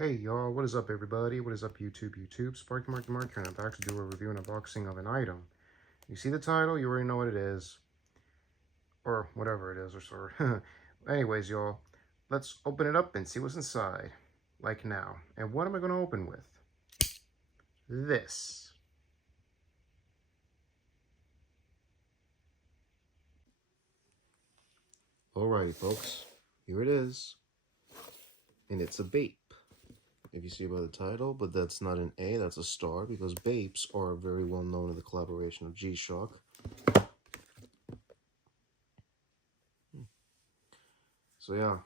Hey y'all, what is up everybody? What is up YouTube? Sparky Marky Mark here, and I'm back to do a review and unboxing of an item. You see the title, you already know what it is. Or whatever it is, or sort of. Anyways, y'all, let's open it up and see what's inside. Like now. And what am I going to open with? This. Alrighty folks, here it is. And it's a BAPE. If you see by the title, but that's not an A, that's a star, because BAPEs are very well known in the collaboration of G-Shock. So yeah.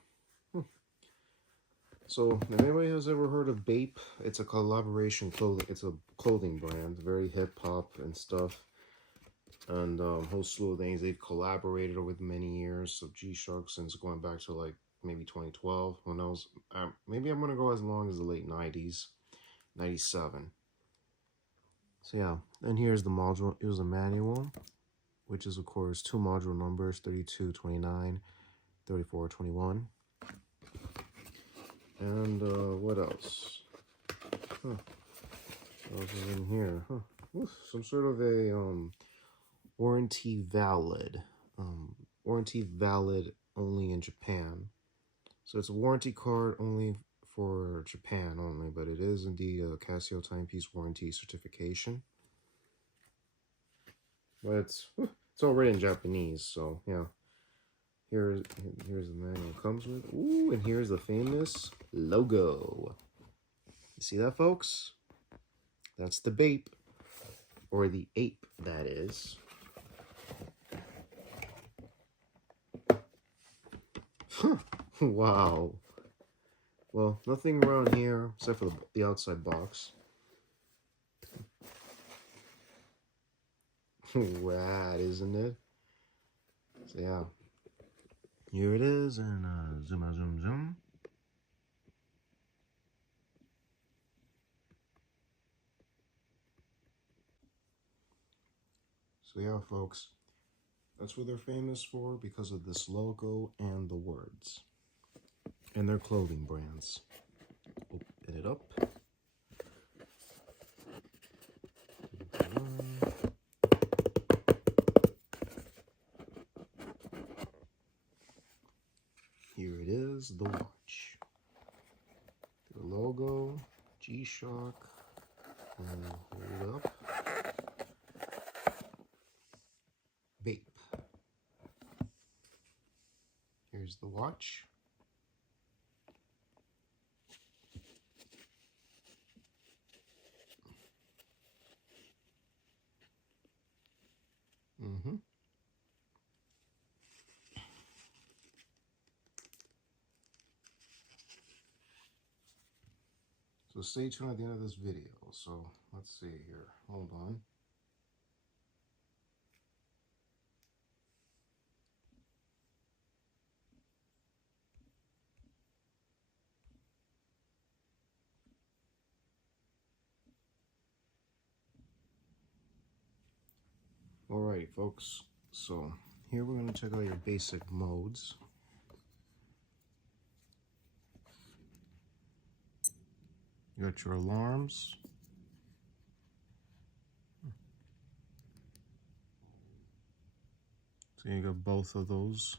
So if anybody has ever heard of BAPE, it's a collaboration clothing. It's a clothing brand, very hip hop and stuff, and whole slew of things. They've collaborated over the many years of G-Shock, since going back to like maybe 2012. Who knows? Maybe I'm gonna go as long as the late 90s, 97. So yeah, and here's the module. Here's the manual, which is of course two module numbers: 3229, 3421. And what else? What else is in here? Ooh, some sort of a warranty valid. Warranty valid only in Japan. So it's a warranty card only for Japan only, but it is indeed a Casio timepiece warranty certification. But it's already in Japanese, so yeah. Here's the manual it comes with. Ooh, and here's the famous logo. You see that, folks? That's the BAPE, or the ape, that is. Wow. Well, nothing around here except for the outside box. Rad, isn't it? So yeah, here it is, and zoom. So yeah, folks, that's what they're famous for, because of this logo and the words. And their clothing brands. Open it up. Here it is, the watch. The logo, G-Shock, and hold up. BAPE. Here's the watch. So stay tuned at the end of this video. So let's see here. Hold on. Alrighty, folks. So here we're going to check out your basic modes. You got your alarms. So you got both of those.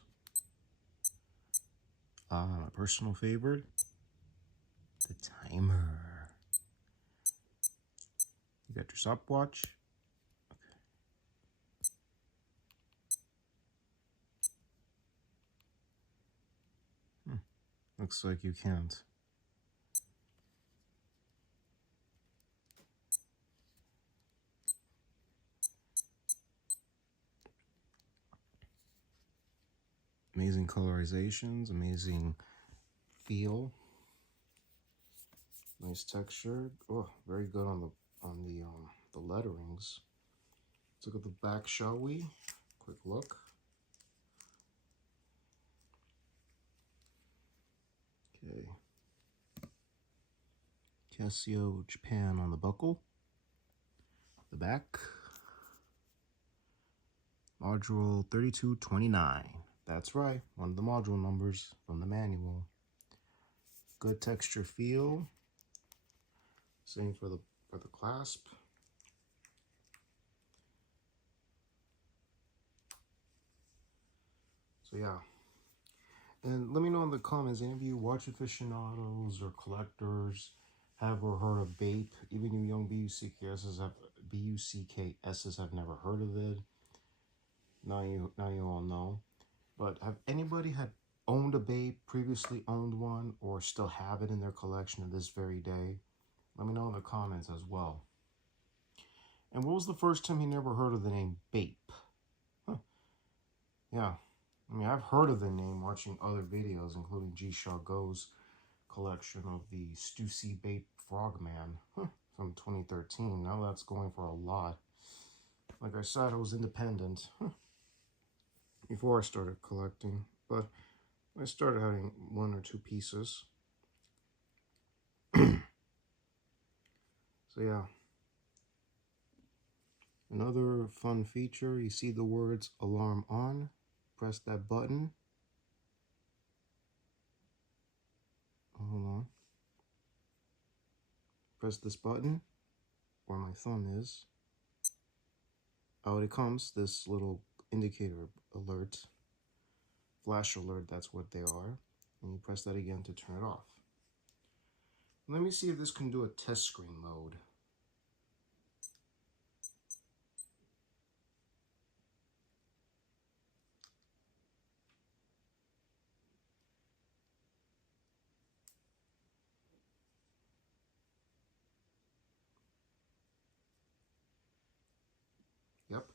My personal favorite, the timer. You got your stopwatch. Okay. Looks like you can't. Amazing colorizations, amazing feel, nice texture. Oh, very good on the letterings. Let's look at the back, shall we? Quick look. Okay. Casio Japan on the buckle. The back. Module 3229. That's right, one of the module numbers from the manual. Good texture feel. Same for the clasp. So yeah. And let me know in the comments, any of you watch aficionados or collectors have or heard of BAPE? Even you young BUCKSs have never heard of it. Now you all know. But have anybody had owned a BAPE, previously owned one, or still have it in their collection to this very day? Let me know in the comments as well. And what was the first time you never heard of the name BAPE? Huh. Yeah. I mean, I've heard of the name watching other videos, including G-Shock Go's collection of the Stussy BAPE Frogman from 2013. Now that's going for a lot. Like I said, I was independent before I started collecting, but I started having one or two pieces. So yeah. Another fun feature, you see the words alarm on, press that button. Hold on. Press this button, where my thumb is. Out it comes, this little indicator alert, flash alert, that's what they are. And you press that again to turn it off. Let me see if this can do a test screen mode. Yep,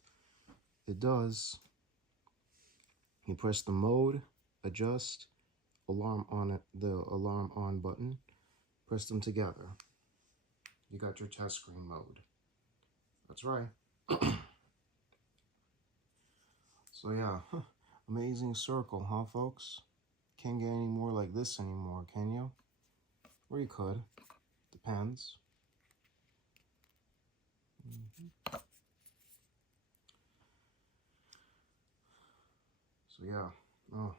it does. You press the mode, adjust, alarm on it, the alarm on button, press them together. You got your test screen mode. That's right. So yeah, amazing circle, huh folks? Can't get any more like this anymore, can you? Or you could, depends. So yeah, oh.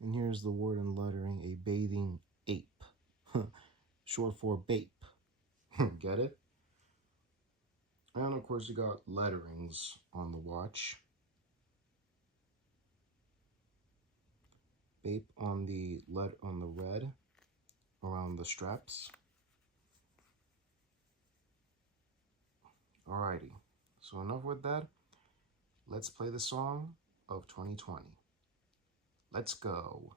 And here's the word and lettering, a bathing ape. Short for BAPE. Get it? And of course you got letterings on the watch. BAPE on the red around the straps. Alrighty, so enough with that. Let's play the song of 2020. Let's go.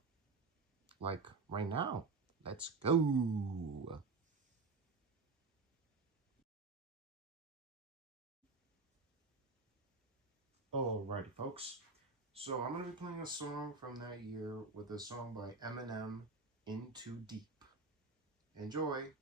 Like right now. Let's go. Alrighty, folks. So I'm going to be playing a song from that year with a song by Eminem, Into Deep. Enjoy.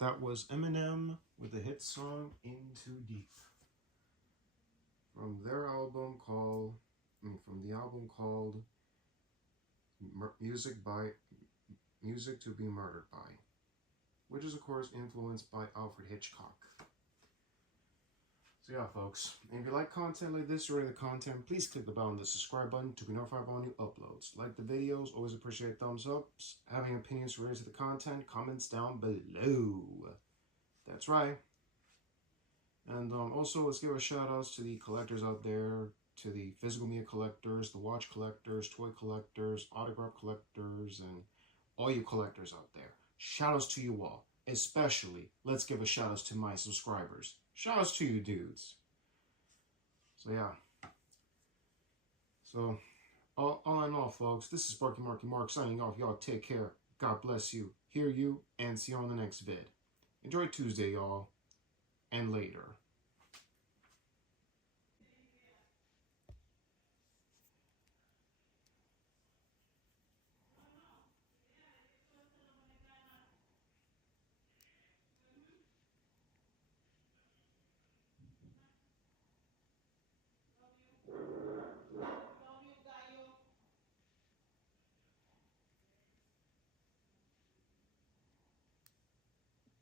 That was Eminem with the hit song In Too Deep from their album called, from the album called Music to Be Murdered By, which is of course influenced by Alfred Hitchcock. So yeah, folks, if you like content like this, or the content, please click the bell on the subscribe button to be notified of all new uploads. Like the videos, always appreciate thumbs ups. Having opinions related to the content, comments down below. That's right. And also, let's give a shout outs to the collectors out there, to the physical media collectors, the watch collectors, toy collectors, autograph collectors, and all you collectors out there. Shout outs to you all. Especially, let's give a shout outs to my subscribers. Shout outs to you dudes. So yeah. So, all in all, folks, this is Sparky Marky Mark signing off. Y'all take care. God bless you. Hear you, and see you on the next vid. Enjoy Tuesday, y'all. And later.